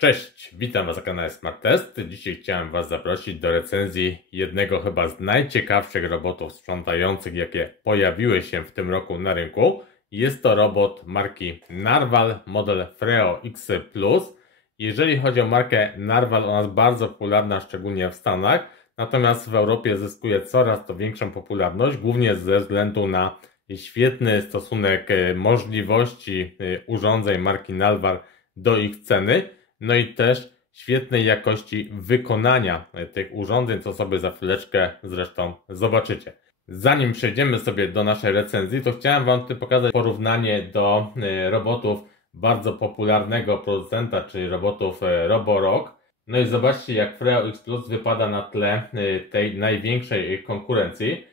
Cześć, witam Was na kanale Smart Test. Dzisiaj chciałem Was zaprosić do recenzji jednego chyba z najciekawszych robotów sprzątających, jakie pojawiły się w tym roku na rynku. Jest to robot marki Narwal, model Freo X Plus. Jeżeli chodzi o markę Narwal, ona jest bardzo popularna, szczególnie w Stanach, natomiast w Europie zyskuje coraz to większą popularność, głównie ze względu na świetny stosunek możliwości urządzeń marki Narwal do ich ceny. No i też świetnej jakości wykonania tych urządzeń, co sobie za chwileczkę zresztą zobaczycie. Zanim przejdziemy sobie do naszej recenzji, to chciałem Wam tutaj pokazać porównanie do robotów bardzo popularnego producenta, czyli robotów Roborock. No i zobaczcie, jak Freo X Plus wypada na tle tej największej konkurencji.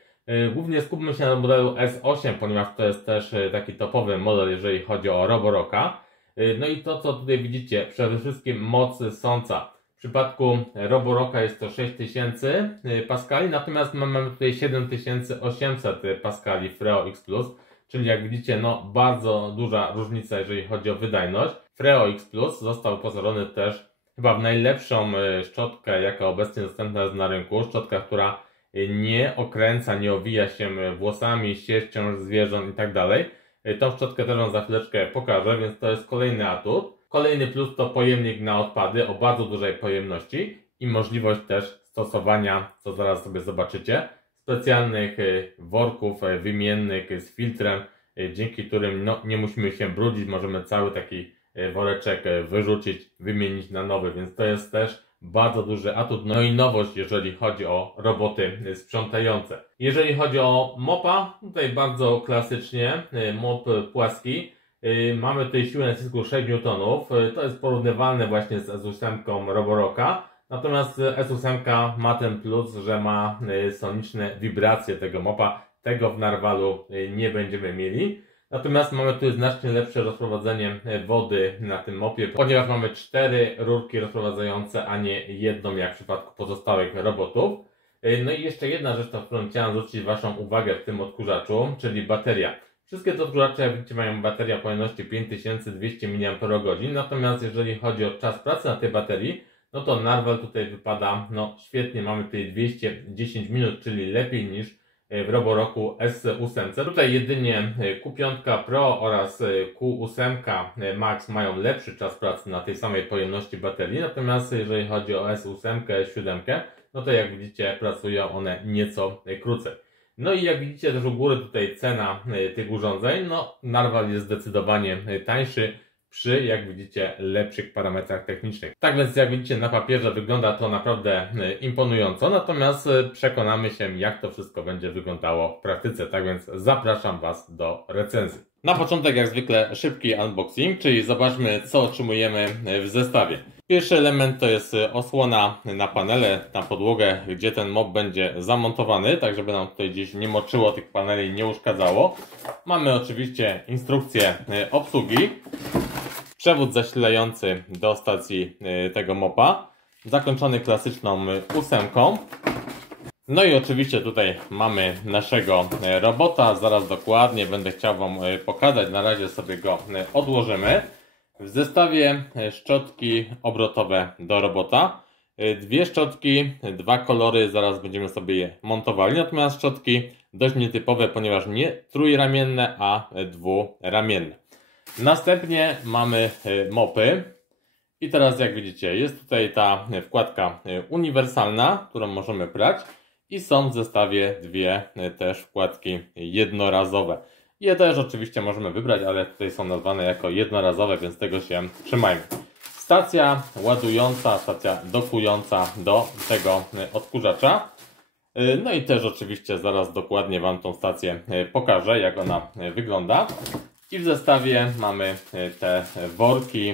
Głównie skupmy się na modelu S8, ponieważ to jest też taki topowy model, jeżeli chodzi o Roborocka. No i to, co tutaj widzicie, przede wszystkim moc sąca. W przypadku Roborocka jest to 6000 paskali, natomiast mamy tutaj 7800 paskali Freo X Plus, czyli jak widzicie, no bardzo duża różnica, jeżeli chodzi o wydajność. Freo X Plus został wyposażony też chyba w najlepszą szczotkę, jaka obecnie dostępna jest na rynku. Szczotka, która nie okręca, nie owija się włosami, sierścią zwierząt i tak dalej. Tą szczotkę też Wam za chwileczkę pokażę, więc to jest kolejny atut. Kolejny plus to pojemnik na odpady o bardzo dużej pojemności i możliwość też stosowania, co zaraz sobie zobaczycie, specjalnych worków wymiennych z filtrem, dzięki którym nie musimy się brudzić, możemy cały taki woreczek wyrzucić, wymienić na nowy, więc to jest też bardzo duży atut, no i nowość, jeżeli chodzi o roboty sprzątające. Jeżeli chodzi o mopa, tutaj bardzo klasycznie, mop płaski. Mamy tutaj siłę nacisku 6 N, to jest porównywalne właśnie z S8 Roborocka. Natomiast S8 ma ten plus, że ma soniczne wibracje tego mopa. Tego w Narwalu nie będziemy mieli. Natomiast mamy tu znacznie lepsze rozprowadzenie wody na tym mopie, ponieważ mamy 4 rurki rozprowadzające, a nie jedną jak w przypadku pozostałych robotów. No i jeszcze jedna rzecz, na którą chciałem zwrócić Waszą uwagę w tym odkurzaczu, czyli bateria. Wszystkie te odkurzacze, jak widzicie, mają baterię o pojemności 5200 mAh, natomiast jeżeli chodzi o czas pracy na tej baterii, no to Narwal tutaj wypada świetnie, mamy tutaj 210 minut, czyli lepiej niż w Roborocku S8. Tutaj jedynie Q5 Pro oraz Q8 Max mają lepszy czas pracy na tej samej pojemności baterii, natomiast jeżeli chodzi o S8, S7, no to jak widzicie, pracują one nieco krócej. No i jak widzicie też u góry tutaj cena tych urządzeń, no Narwal jest zdecydowanie tańszy przy, jak widzicie, lepszych parametrach technicznych. Tak więc jak widzicie, na papierze wygląda to naprawdę imponująco, natomiast przekonamy się, jak to wszystko będzie wyglądało w praktyce. Tak więc zapraszam Was do recenzji. Na początek jak zwykle szybki unboxing, czyli zobaczmy, co otrzymujemy w zestawie. Pierwszy element to jest osłona na panele, na podłogę, gdzie ten mop będzie zamontowany, tak żeby nam tutaj gdzieś nie moczyło tych paneli, nie uszkadzało. Mamy oczywiście instrukcję obsługi, przewód zasilający do stacji tego mopa, zakończony klasyczną 8. No i oczywiście tutaj mamy naszego robota, zaraz dokładnie będę chciał Wam pokazać, na razie sobie go odłożymy. W zestawie szczotki obrotowe do robota, 2 szczotki, 2 kolory, zaraz będziemy sobie je montowali, natomiast szczotki dość nietypowe, ponieważ nie trójramienne, a dwuramienne. Następnie mamy mopy i teraz jak widzicie, jest tutaj ta wkładka uniwersalna, którą możemy prać i są w zestawie 2 też wkładki jednorazowe. Je też oczywiście możemy wybrać, ale tutaj są nazwane jako jednorazowe, więc tego się trzymajmy. Stacja ładująca, stacja dokująca do tego odkurzacza. No i też oczywiście zaraz dokładnie Wam tą stację pokażę, jak ona wygląda. I w zestawie mamy te worki,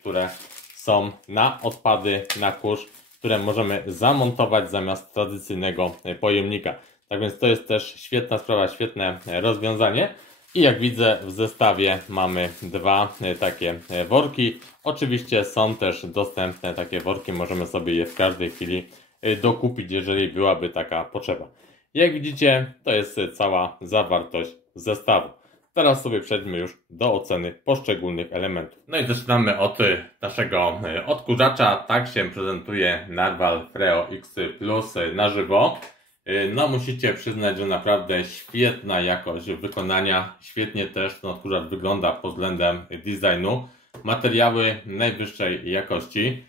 które są na odpady, na kurz, które możemy zamontować zamiast tradycyjnego pojemnika. Tak więc to jest też świetna sprawa, świetne rozwiązanie. I jak widzę, w zestawie mamy 2 takie worki. Oczywiście są też dostępne takie worki, możemy sobie je w każdej chwili dokupić, jeżeli byłaby taka potrzeba. Jak widzicie, to jest cała zawartość zestawu. Teraz sobie przejdźmy już do oceny poszczególnych elementów. No i zaczynamy od naszego odkurzacza. Tak się prezentuje Narwal Freo X Plus na żywo. No musicie przyznać, że naprawdę świetna jakość wykonania. Świetnie też ten odkurzacz wygląda pod względem designu. Materiały najwyższej jakości.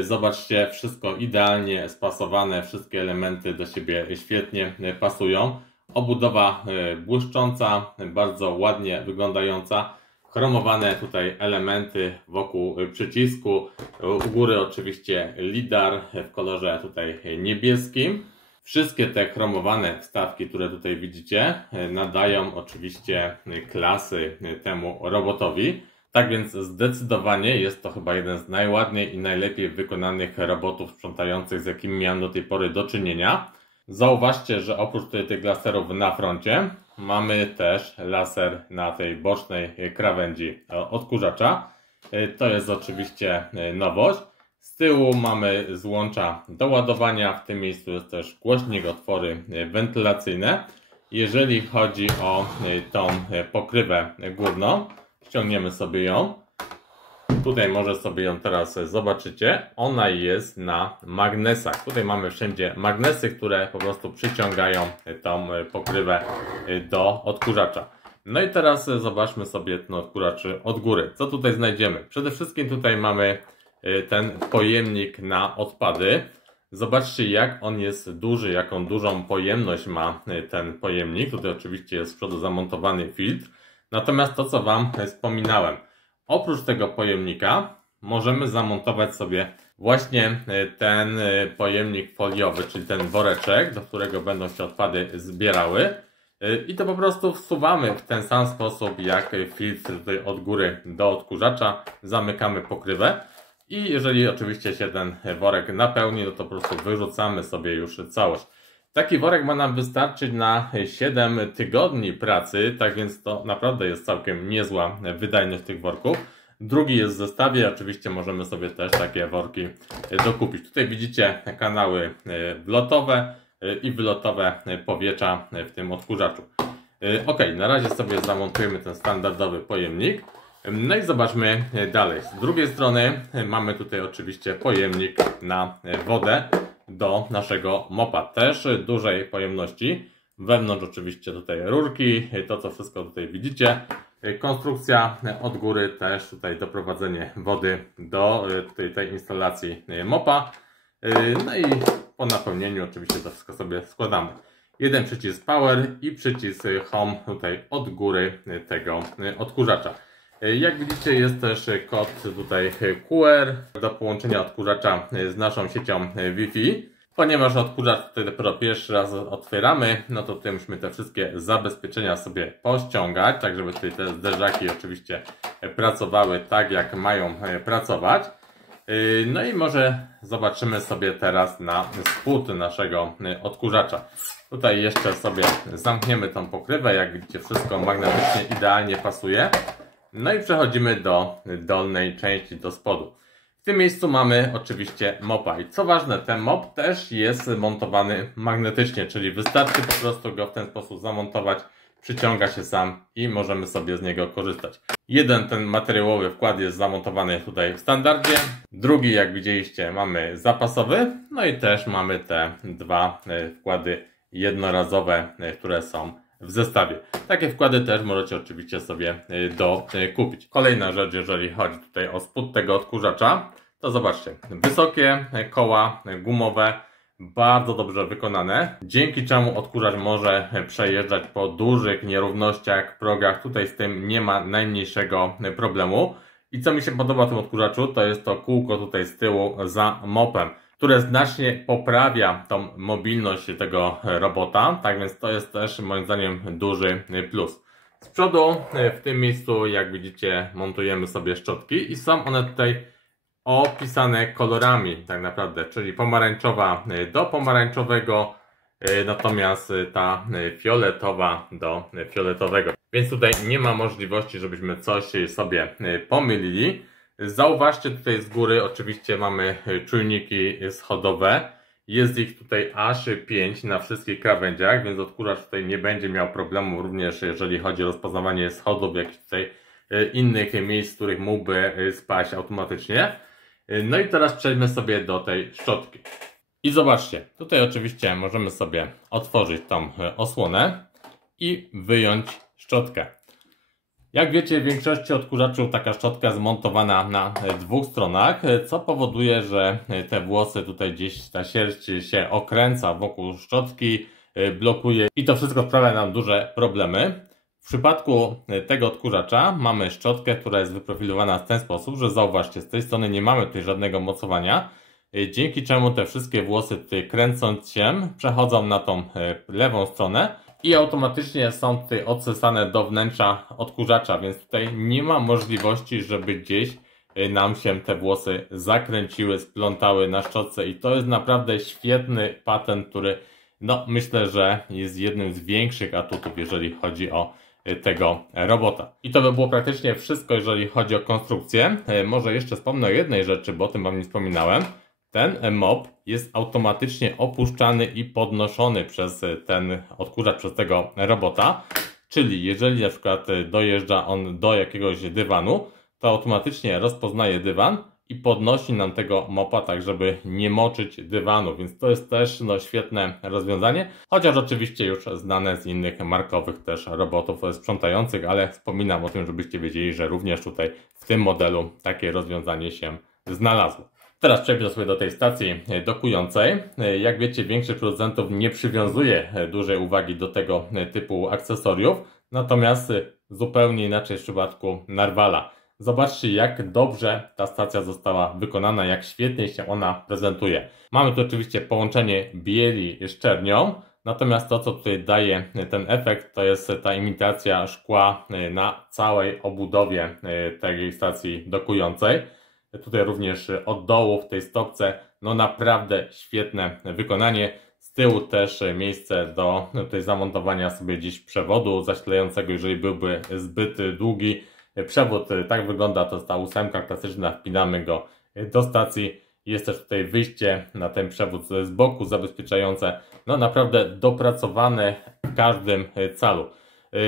Zobaczcie, wszystko idealnie spasowane, wszystkie elementy do siebie świetnie pasują. Obudowa błyszcząca, bardzo ładnie wyglądająca. Chromowane tutaj elementy wokół przycisku. U góry oczywiście lidar w kolorze tutaj niebieskim. Wszystkie te chromowane wstawki, które tutaj widzicie, nadają oczywiście klasy temu robotowi. Tak więc zdecydowanie jest to chyba jeden z najładniej i najlepiej wykonanych robotów sprzątających, z jakimi miałem do tej pory do czynienia. Zauważcie, że oprócz tych laserów na froncie mamy też laser na tej bocznej krawędzi odkurzacza. To jest oczywiście nowość. Z tyłu mamy złącza do ładowania. W tym miejscu jest też głośnik, otwory wentylacyjne. Jeżeli chodzi o tą pokrywę główną, ściągniemy sobie ją. Tutaj może sobie ją teraz zobaczycie. Ona jest na magnesach. Tutaj mamy wszędzie magnesy, które po prostu przyciągają tą pokrywę do odkurzacza. No i teraz zobaczmy sobie ten odkurzacz od góry. Co tutaj znajdziemy? Przede wszystkim tutaj mamy ten pojemnik na odpady. Zobaczcie, jak on jest duży, jaką dużą pojemność ma ten pojemnik. Tutaj oczywiście jest z przodu zamontowany filtr. Natomiast to, co Wam wspominałem, oprócz tego pojemnika możemy zamontować sobie właśnie ten pojemnik foliowy, czyli ten woreczek, do którego będą się odpady zbierały. I to po prostu wsuwamy w ten sam sposób jak filtr tutaj od góry do odkurzacza. Zamykamy pokrywę i jeżeli oczywiście się ten worek napełni, no to po prostu wyrzucamy sobie już całość. Taki worek ma nam wystarczyć na 7 tygodni pracy, tak więc to naprawdę jest całkiem niezła wydajność tych worków. Drugi jest w zestawie, oczywiście możemy sobie też takie worki dokupić. Tutaj widzicie kanały wlotowe i wylotowe powietrza w tym odkurzaczu. Ok, na razie sobie zamontujemy ten standardowy pojemnik. No i zobaczmy dalej. Z drugiej strony mamy tutaj oczywiście pojemnik na wodę do naszego mopa, też dużej pojemności. Wewnątrz oczywiście tutaj rurki, to co wszystko tutaj widzicie. Konstrukcja od góry też tutaj doprowadzenie wody do tej instalacji mopa. No i po napełnieniu oczywiście to wszystko sobie składamy. Jeden przycisk power i przycisk home tutaj od góry tego odkurzacza. Jak widzicie, jest też kod tutaj QR do połączenia odkurzacza z naszą siecią Wi-Fi. Ponieważ odkurzacz tutaj dopiero pierwszy raz otwieramy, no to tutaj musimy te wszystkie zabezpieczenia sobie pościągać, tak żeby tutaj te zderzaki oczywiście pracowały tak, jak mają pracować. No i może zobaczymy sobie teraz na spód naszego odkurzacza. Tutaj jeszcze sobie zamkniemy tą pokrywę, jak widzicie wszystko magnetycznie idealnie pasuje. No i przechodzimy do dolnej części, do spodu. W tym miejscu mamy oczywiście mopa i co ważne, ten mop też jest montowany magnetycznie, czyli wystarczy po prostu go w ten sposób zamontować, przyciąga się sam i możemy sobie z niego korzystać. Jeden ten materiałowy wkład jest zamontowany tutaj w standardzie, drugi jak widzieliście mamy zapasowy, no i też mamy te dwa wkłady jednorazowe, które są w zestawie. Takie wkłady też możecie oczywiście sobie dokupić. Kolejna rzecz, jeżeli chodzi tutaj o spód tego odkurzacza, to zobaczcie, wysokie koła gumowe, bardzo dobrze wykonane, dzięki czemu odkurzacz może przejeżdżać po dużych nierównościach, progach, tutaj z tym nie ma najmniejszego problemu. I co mi się podoba w tym odkurzaczu, to jest to kółko tutaj z tyłu za mopem, które znacznie poprawia tą mobilność tego robota, tak więc to jest też moim zdaniem duży plus. Z przodu w tym miejscu, jak widzicie, montujemy sobie szczotki i są one tutaj opisane kolorami tak naprawdę, czyli pomarańczowa do pomarańczowego, natomiast ta fioletowa do fioletowego. Więc tutaj nie ma możliwości, żebyśmy coś sobie pomylili. Zauważcie tutaj z góry oczywiście mamy czujniki schodowe. Jest ich tutaj aż 5 na wszystkich krawędziach, więc odkurzacz tutaj nie będzie miał problemu również jeżeli chodzi o rozpoznawanie schodów, jakichś tutaj innych miejsc, w których mógłby spaść automatycznie. No i teraz przejdźmy sobie do tej szczotki. I zobaczcie, tutaj oczywiście możemy sobie otworzyć tą osłonę i wyjąć szczotkę. Jak wiecie, w większości odkurzaczy taka szczotka zmontowana na dwóch stronach, co powoduje, że te włosy tutaj gdzieś ta sierść się okręca wokół szczotki, blokuje i to wszystko sprawia nam duże problemy. W przypadku tego odkurzacza mamy szczotkę, która jest wyprofilowana w ten sposób, że zauważcie, z tej strony nie mamy tutaj żadnego mocowania, dzięki czemu te wszystkie włosy tutaj kręcąc się przechodzą na tą lewą stronę i automatycznie są tutaj odsysane do wnętrza odkurzacza, więc tutaj nie ma możliwości, żeby gdzieś nam się te włosy zakręciły, splątały na szczotce i to jest naprawdę świetny patent, który myślę, że jest jednym z większych atutów, jeżeli chodzi o tego robota. I to by było praktycznie wszystko, jeżeli chodzi o konstrukcję. Może jeszcze wspomnę o jednej rzeczy, bo o tym wam nie wspominałem. Ten mop jest automatycznie opuszczany i podnoszony przez ten odkurzacz, przez tego robota. Czyli jeżeli na przykład dojeżdża on do jakiegoś dywanu, to automatycznie rozpoznaje dywan i podnosi nam tego mopa, tak żeby nie moczyć dywanu, więc to jest też świetne rozwiązanie, chociaż oczywiście już znane z innych markowych też robotów sprzątających, ale wspominam o tym, żebyście wiedzieli, że również tutaj w tym modelu takie rozwiązanie się znalazło. Teraz przejdźmy sobie do tej stacji dokującej. Jak wiecie, większość producentów nie przywiązuje dużej uwagi do tego typu akcesoriów, natomiast zupełnie inaczej w przypadku Narwala. Zobaczcie, jak dobrze ta stacja została wykonana, jak świetnie się ona prezentuje. Mamy tu oczywiście połączenie bieli z czernią, natomiast to, co tutaj daje ten efekt, to jest ta imitacja szkła na całej obudowie tej stacji dokującej. Tutaj również od dołu w tej stopce, naprawdę świetne wykonanie. Z tyłu też miejsce do tutaj zamontowania sobie gdzieś przewodu zasilającego, jeżeli byłby zbyt długi. Przewód tak wygląda, to jest ta 8 klasyczna, wpinamy go do stacji. Jest też tutaj wyjście na ten przewód z boku zabezpieczające, naprawdę dopracowane w każdym calu.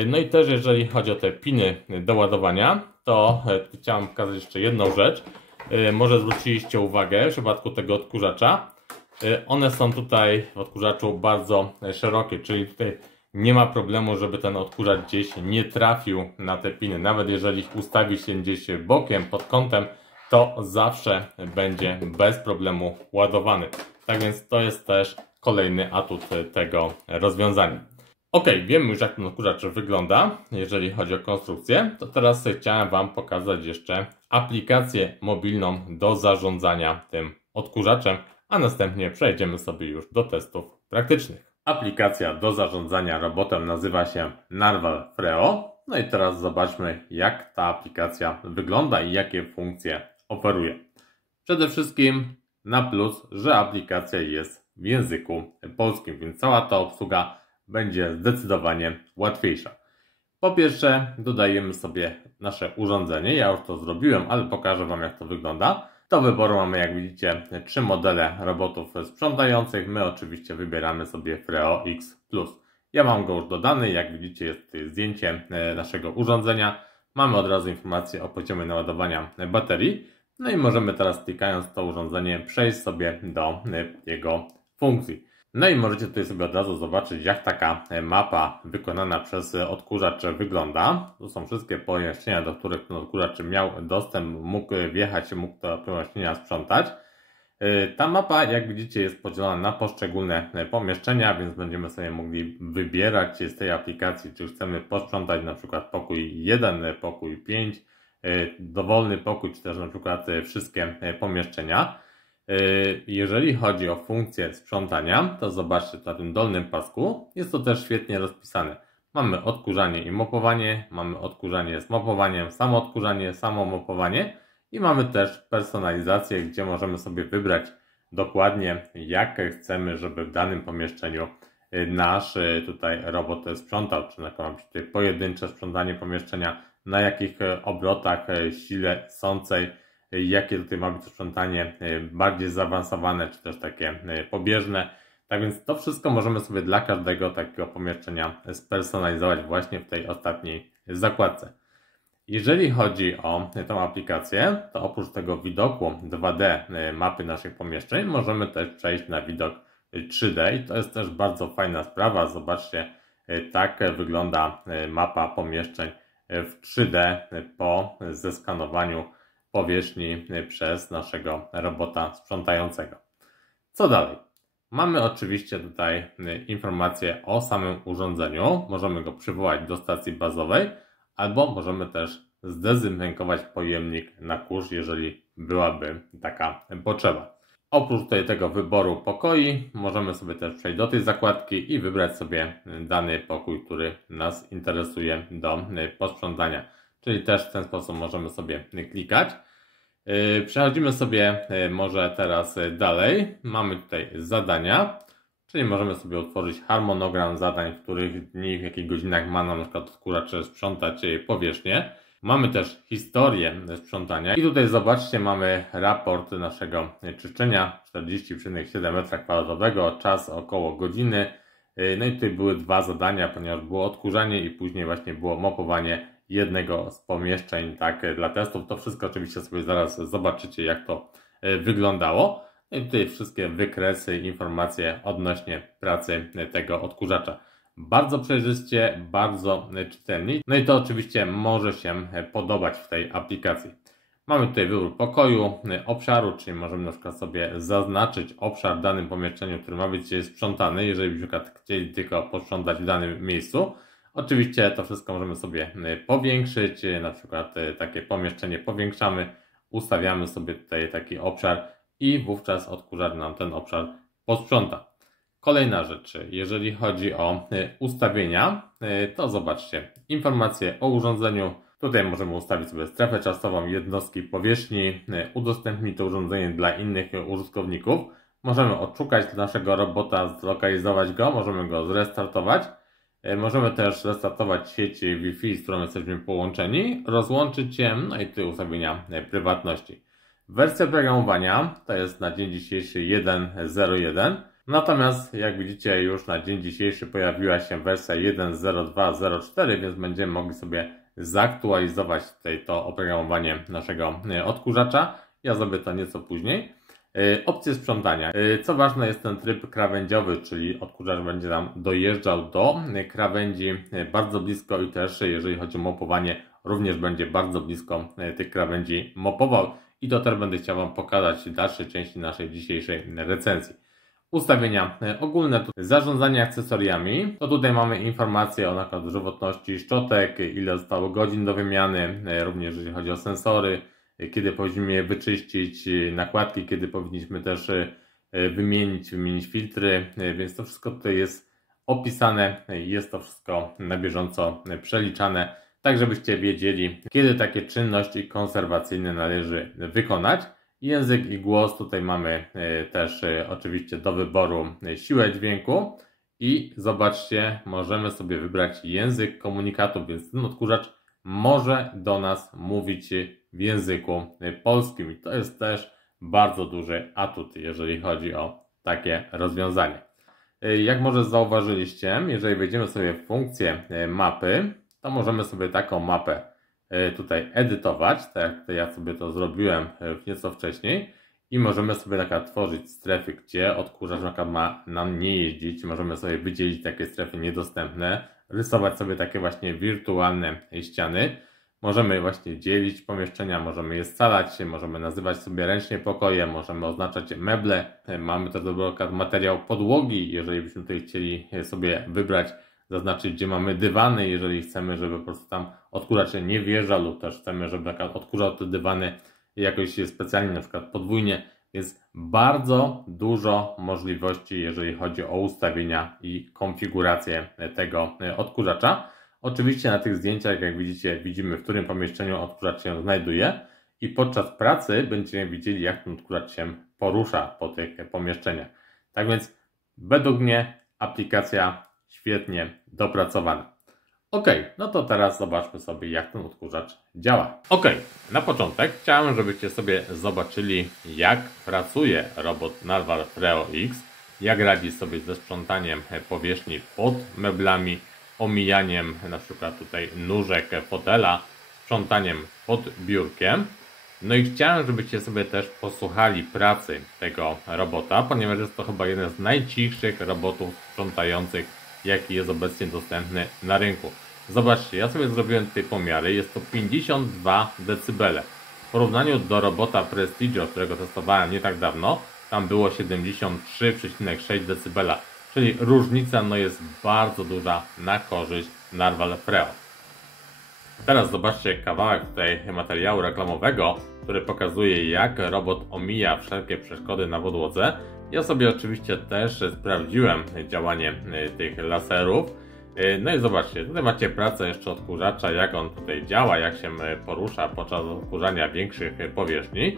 No i też jeżeli chodzi o te piny do ładowania, to chciałem pokazać jeszcze jedną rzecz. Może zwróciliście uwagę w przypadku tego odkurzacza. One są tutaj w odkurzaczu bardzo szerokie, czyli tutaj nie ma problemu, żeby ten odkurzacz gdzieś nie trafił na te piny. Nawet jeżeli ustawi się gdzieś bokiem, pod kątem, to zawsze będzie bez problemu ładowany. Tak więc to jest też kolejny atut tego rozwiązania. Ok, wiemy już, jak ten odkurzacz wygląda, jeżeli chodzi o konstrukcję. To teraz chciałem wam pokazać jeszcze aplikację mobilną do zarządzania tym odkurzaczem, a następnie przejdziemy sobie już do testów praktycznych. Aplikacja do zarządzania robotem nazywa się Narwal Freo. No i teraz zobaczmy, jak ta aplikacja wygląda i jakie funkcje oferuje. Przede wszystkim na plus, że aplikacja jest w języku polskim, więc cała ta obsługa będzie zdecydowanie łatwiejsza. Po pierwsze, dodajemy sobie nasze urządzenie. Ja już to zrobiłem, ale pokażę wam, jak to wygląda. Do wyboru mamy, jak widzicie, 3 modele robotów sprzątających. My oczywiście wybieramy sobie Freo X Plus. Ja mam go już dodany. Jak widzicie, jest tutaj zdjęcie naszego urządzenia. Mamy od razu informację o poziomie naładowania baterii. No i możemy teraz, klikając to urządzenie, przejść sobie do jego funkcji. No i możecie tutaj sobie od razu zobaczyć, jak taka mapa wykonana przez odkurzacz wygląda. To są wszystkie pomieszczenia, do których ten odkurzacz miał dostęp, mógł wjechać, mógł te pomieszczenia sprzątać. Ta mapa, jak widzicie, jest podzielona na poszczególne pomieszczenia, więc będziemy sobie mogli wybierać z tej aplikacji, czy chcemy posprzątać na przykład pokój 1, pokój 5, dowolny pokój, czy też na przykład wszystkie pomieszczenia. Jeżeli chodzi o funkcję sprzątania, to zobaczcie, na tym dolnym pasku jest to też świetnie rozpisane. Mamy odkurzanie i mopowanie, mamy odkurzanie z mopowaniem, samo odkurzanie, samo mopowanie i mamy też personalizację, gdzie możemy sobie wybrać dokładnie, jak chcemy, żeby w danym pomieszczeniu nasz tutaj robot sprzątał, czy ma być tutaj pojedyncze sprzątanie pomieszczenia, na jakich obrotach, sile sącej, jakie tutaj ma być sprzątanie bardziej zaawansowane, czy też takie pobieżne. Tak więc to wszystko możemy sobie dla każdego takiego pomieszczenia spersonalizować właśnie w tej ostatniej zakładce. Jeżeli chodzi o tą aplikację, to oprócz tego widoku 2D mapy naszych pomieszczeń, możemy też przejść na widok 3D i to jest też bardzo fajna sprawa. Zobaczcie, tak wygląda mapa pomieszczeń w 3D po zeskanowaniu powierzchni przez naszego robota sprzątającego. Co dalej? Mamy oczywiście tutaj informacje o samym urządzeniu. Możemy go przywołać do stacji bazowej, albo możemy też zdezynfekować pojemnik na kurz, jeżeli byłaby taka potrzeba. Oprócz tutaj tego wyboru pokoi, możemy sobie też przejść do tej zakładki i wybrać sobie dany pokój, który nas interesuje do posprzątania. Czyli też w ten sposób możemy sobie klikać. Przechodzimy sobie może teraz dalej. Mamy tutaj zadania, czyli możemy sobie utworzyć harmonogram zadań, w których dni, w jakich godzinach ma nam na przykład odkurzacz sprzątać powierzchnię. Mamy też historię sprzątania i tutaj zobaczcie, mamy raport naszego czyszczenia 40,7 m2, czas około godziny. No i tutaj były dwa zadania, ponieważ było odkurzanie i później właśnie było mopowanie jednego z pomieszczeń, tak, dla testów. To wszystko oczywiście sobie zaraz zobaczycie, jak to wyglądało. No i tutaj wszystkie wykresy, informacje odnośnie pracy tego odkurzacza. Bardzo przejrzyście, bardzo czytelnie. No i to oczywiście może się podobać w tej aplikacji. Mamy tutaj wybór pokoju, obszaru, czyli możemy na przykład sobie zaznaczyć obszar w danym pomieszczeniu, który ma być sprzątany, jeżeli byśmy na przykład chcieli tylko posprzątać w danym miejscu. Oczywiście to wszystko możemy sobie powiększyć, na przykład takie pomieszczenie powiększamy, ustawiamy sobie tutaj taki obszar i wówczas odkurzacz nam ten obszar posprząta. Kolejna rzecz, jeżeli chodzi o ustawienia, to zobaczcie, informacje o urządzeniu. Tutaj możemy ustawić sobie strefę czasową jednostki powierzchni, udostępnić to urządzenie dla innych użytkowników. Możemy odszukać naszego robota, zlokalizować go, możemy go zrestartować. Możemy też restartować sieć Wi-Fi, z którą jesteśmy połączeni, rozłączyć się, no i tutaj ustawienia prywatności. Wersja oprogramowania to jest na dzień dzisiejszy 1.0.1. Natomiast jak widzicie, już na dzień dzisiejszy pojawiła się wersja 1.0.2.0.4, więc będziemy mogli sobie zaktualizować tutaj to oprogramowanie naszego odkurzacza. Ja zrobię to nieco później. Opcje sprzątania. Co ważne, jest ten tryb krawędziowy, czyli odkurzacz będzie nam dojeżdżał do krawędzi bardzo blisko i też jeżeli chodzi o mopowanie, również będzie bardzo blisko tych krawędzi mopował. I to też będę chciał Wam pokazać w dalszej części naszej dzisiejszej recenzji. Ustawienia ogólne, zarządzanie akcesoriami, to tutaj mamy informacje o na przykład żywotności szczotek, ile zostało godzin do wymiany, również jeżeli chodzi o sensory, kiedy powinniśmy je wyczyścić, nakładki, kiedy powinniśmy też wymienić filtry, więc to wszystko tutaj jest opisane, jest to wszystko na bieżąco przeliczane, tak żebyście wiedzieli, kiedy takie czynności konserwacyjne należy wykonać. Język i głos, tutaj mamy też oczywiście do wyboru siłę dźwięku i zobaczcie, możemy sobie wybrać język komunikatu, więc ten odkurzacz może do nas mówić w języku polskim i to jest też bardzo duży atut, jeżeli chodzi o takie rozwiązanie. Jak może zauważyliście, jeżeli wejdziemy sobie w funkcję mapy, to możemy sobie taką mapę tutaj edytować, tak jak ja sobie to zrobiłem nieco wcześniej i możemy sobie tworzyć strefy, gdzie odkurzacz na przykład ma nam nie jeździć, możemy sobie wydzielić takie strefy niedostępne, rysować sobie takie właśnie wirtualne ściany, możemy właśnie dzielić pomieszczenia, możemy je scalać, możemy nazywać sobie ręcznie pokoje, możemy oznaczać meble, mamy też do wyboru materiał podłogi, jeżeli byśmy tutaj chcieli sobie wybrać, zaznaczyć, gdzie mamy dywany, jeżeli chcemy, żeby po prostu tam odkurzacz nie wjeżdżał lub też chcemy, żeby odkurzał te dywany jakoś specjalnie, na przykład podwójnie, więc bardzo dużo możliwości, jeżeli chodzi o ustawienia i konfigurację tego odkurzacza. Oczywiście na tych zdjęciach, jak widzicie, widzimy, w którym pomieszczeniu odkurzacz się znajduje i podczas pracy będziemy widzieli, jak ten odkurzacz się porusza po tych pomieszczeniach. Tak więc według mnie aplikacja świetnie dopracowana. Ok, no to teraz zobaczmy sobie, jak ten odkurzacz działa. Ok, na początek chciałem, żebyście sobie zobaczyli, jak pracuje robot Narval Freo X, jak radzi sobie ze sprzątaniem powierzchni pod meblami, omijaniem na przykład tutaj nóżek fotela, sprzątaniem pod biurkiem. No i chciałem, żebyście sobie też posłuchali pracy tego robota, ponieważ jest to chyba jeden z najcichszych robotów sprzątających, jaki jest obecnie dostępny na rynku. Zobaczcie, ja sobie zrobiłem tutaj pomiary, jest to 52 dB. W porównaniu do robota Prestigio, którego testowałem nie tak dawno, tam było 73,6 dB, czyli różnica no jest bardzo duża na korzyść Narval Freo. Teraz zobaczcie kawałek tutaj materiału reklamowego, który pokazuje, jak robot omija wszelkie przeszkody na podłodze. Ja sobie oczywiście też sprawdziłem działanie tych laserów. No i zobaczcie, tutaj macie pracę jeszcze odkurzacza, jak on tutaj działa, jak się porusza podczas odkurzania większych powierzchni.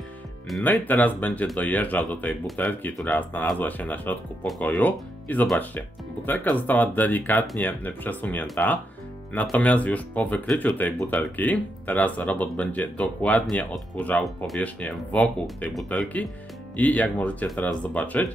No i teraz będzie dojeżdżał do tej butelki, która znalazła się na środku pokoju. I zobaczcie, butelka została delikatnie przesunięta. Natomiast już po wykryciu tej butelki, teraz robot będzie dokładnie odkurzał powierzchnię wokół tej butelki i jak możecie teraz zobaczyć,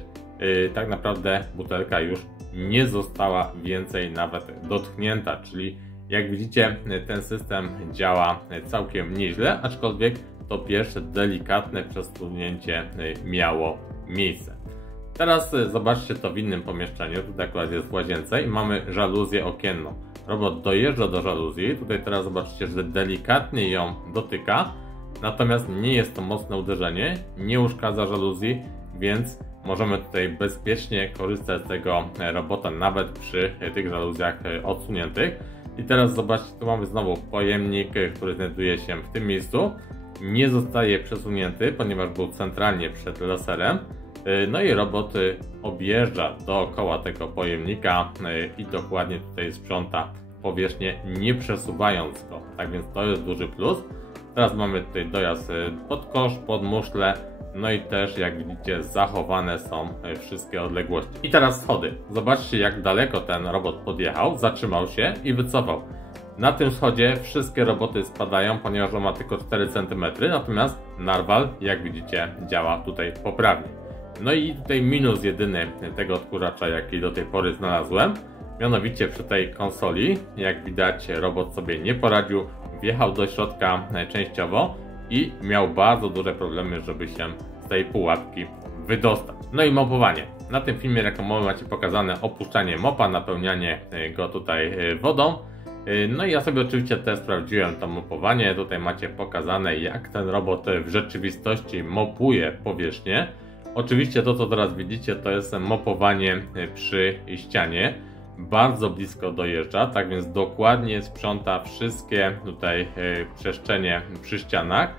tak naprawdę butelka już nie została więcej nawet dotknięta, czyli jak widzicie, ten system działa całkiem nieźle, aczkolwiek to pierwsze delikatne przesunięcie miało miejsce. Teraz zobaczcie to w innym pomieszczeniu, tutaj akurat jest w łazience i mamy żaluzję okienną. Robot dojeżdża do żaluzji, tutaj teraz zobaczycie, że delikatnie ją dotyka, natomiast nie jest to mocne uderzenie, nie uszkadza żaluzji, więc możemy tutaj bezpiecznie korzystać z tego robota nawet przy tych żaluzjach odsuniętych. I teraz zobaczcie, tu mamy znowu pojemnik, który znajduje się w tym miejscu, nie zostaje przesunięty, ponieważ był centralnie przed laserem. No i robot objeżdża dookoła tego pojemnika i dokładnie tutaj sprząta powierzchnię, nie przesuwając go. Tak więc to jest duży plus. Teraz mamy tutaj dojazd pod kosz, pod muszlę, no i też jak widzicie zachowane są wszystkie odległości. I teraz schody. Zobaczcie, jak daleko ten robot podjechał, zatrzymał się i wycofał. Na tym schodzie wszystkie roboty spadają, ponieważ on ma tylko 4 cm, natomiast Narval, jak widzicie, działa tutaj poprawnie. No i tutaj minus jedyny tego odkurzacza, jaki do tej pory znalazłem, mianowicie przy tej konsoli, jak widać, robot sobie nie poradził, wjechał do środka częściowo i miał bardzo duże problemy, żeby się z tej pułapki wydostać. No i mopowanie. Na tym filmie reklamowym macie pokazane opuszczanie mopa, napełnianie go tutaj wodą. No i ja sobie oczywiście też sprawdziłem to mopowanie. Tutaj macie pokazane, jak ten robot w rzeczywistości mopuje powierzchnię. Oczywiście to, co teraz widzicie, to jest mopowanie przy ścianie. Bardzo blisko dojeżdża, tak więc dokładnie sprząta wszystkie tutaj przestrzenie przy ścianach.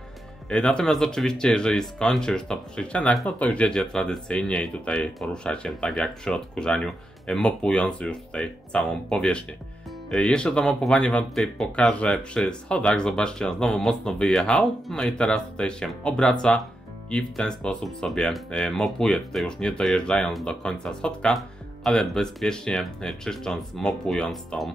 Natomiast oczywiście, jeżeli skończy już to przy ścianach, no to już jedzie tradycyjnie i tutaj porusza się tak jak przy odkurzaniu, mopując już tutaj całą powierzchnię. Jeszcze to mopowanie Wam tutaj pokażę przy schodach. Zobaczcie, on znowu mocno wyjechał, no i teraz tutaj się obraca i w ten sposób sobie mopuje, tutaj już nie dojeżdżając do końca schodka, ale bezpiecznie czyszcząc, mopując tą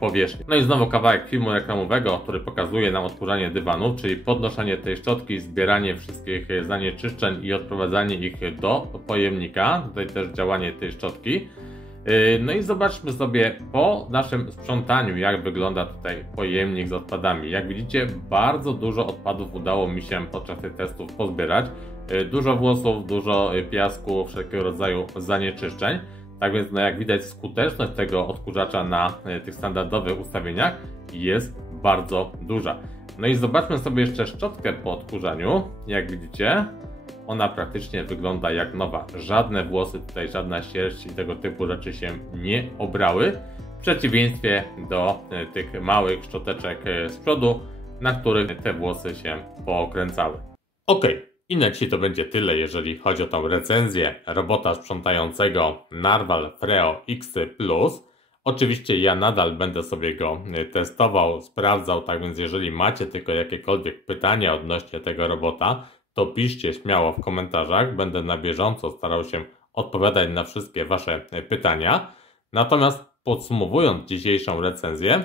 powierzchnię. No i znowu kawałek filmu reklamowego, który pokazuje nam odkurzanie dywanów, czyli podnoszenie tej szczotki, zbieranie wszystkich zanieczyszczeń i odprowadzanie ich do pojemnika. Tutaj też działanie tej szczotki. No i zobaczmy sobie po naszym sprzątaniu, jak wygląda tutaj pojemnik z odpadami. Jak widzicie, bardzo dużo odpadów udało mi się podczas tych testów pozbierać. Dużo włosów, dużo piasku, wszelkiego rodzaju zanieczyszczeń. Tak więc, no jak widać, skuteczność tego odkurzacza na tych standardowych ustawieniach jest bardzo duża. No i zobaczmy sobie jeszcze szczotkę po odkurzaniu. Jak widzicie, ona praktycznie wygląda jak nowa. Żadne włosy tutaj, żadna sierść i tego typu rzeczy się nie obrały. W przeciwieństwie do tych małych szczoteczek z przodu, na których te włosy się pookręcały. Ok. I na dzisiaj to będzie tyle, jeżeli chodzi o tą recenzję robota sprzątającego Narval Freo X Plus. Oczywiście ja nadal będę sobie go testował, sprawdzał, tak więc jeżeli macie tylko jakiekolwiek pytania odnośnie tego robota, to piszcie śmiało w komentarzach. Będę na bieżąco starał się odpowiadać na wszystkie Wasze pytania. Natomiast podsumowując dzisiejszą recenzję,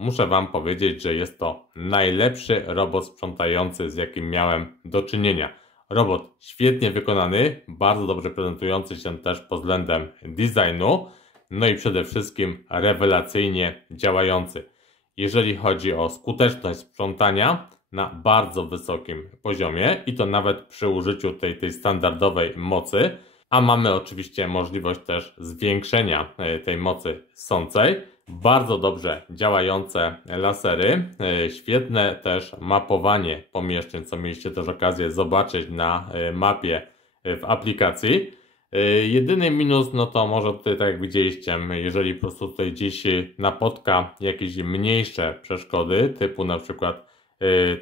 muszę Wam powiedzieć, że jest to najlepszy robot sprzątający, z jakim miałem do czynienia. Robot świetnie wykonany, bardzo dobrze prezentujący się też pod względem designu, no i przede wszystkim rewelacyjnie działający. Jeżeli chodzi o skuteczność sprzątania, na bardzo wysokim poziomie i to nawet przy użyciu tej standardowej mocy, a mamy oczywiście możliwość też zwiększenia tej mocy ssącej. Bardzo dobrze działające lasery, świetne też mapowanie pomieszczeń, co mieliście też okazję zobaczyć na mapie w aplikacji. Jedyny minus, no to może tutaj, tak jak widzieliście, jeżeli po prostu tutaj gdzieś napotka jakieś mniejsze przeszkody, typu na przykład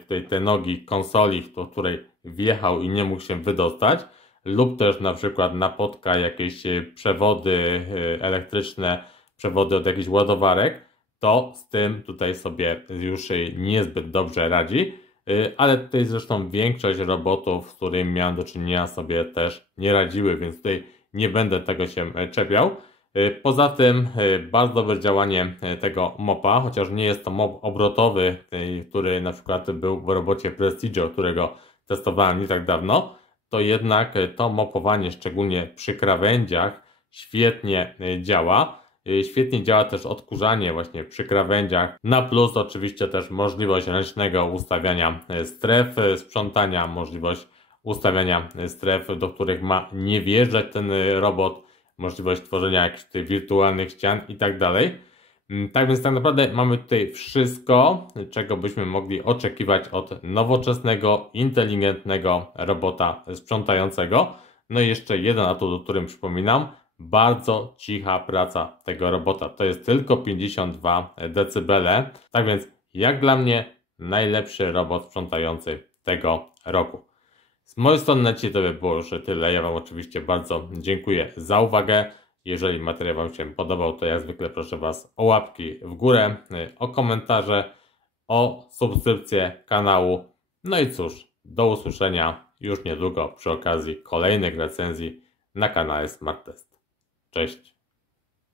tutaj te nogi konsoli, do której wjechał i nie mógł się wydostać, lub też na przykład napotka jakieś przewody elektryczne, przewody od jakichś ładowarek, to z tym tutaj sobie już niezbyt dobrze radzi, ale tutaj zresztą większość robotów, z którymi miałem do czynienia, sobie też nie radziły, więc tutaj nie będę tego się czepiał. Poza tym bardzo dobre działanie tego mopa, chociaż nie jest to mop obrotowy, który na przykład był w robocie Prestigio, którego testowałem nie tak dawno, to jednak to mopowanie, szczególnie przy krawędziach, świetnie działa. Świetnie działa też odkurzanie właśnie przy krawędziach. Na plus oczywiście też możliwość ręcznego ustawiania stref sprzątania, możliwość ustawiania stref, do których ma nie wjeżdżać ten robot, możliwość tworzenia jakichś tutaj wirtualnych ścian i tak dalej. Tak więc tak naprawdę mamy tutaj wszystko, czego byśmy mogli oczekiwać od nowoczesnego, inteligentnego robota sprzątającego. No i jeszcze jeden atut, o którym przypominam, bardzo cicha praca tego robota. To jest tylko 52 dB. Tak więc jak dla mnie najlepszy robot sprzątający tego roku. Z mojej strony na dzisiaj to by było już tyle. Ja Wam oczywiście bardzo dziękuję za uwagę. Jeżeli materiał Wam się podobał, to jak zwykle proszę Was o łapki w górę, o komentarze, o subskrypcję kanału. No i cóż, do usłyszenia już niedługo przy okazji kolejnych recenzji na kanale Smart Test. Cześć!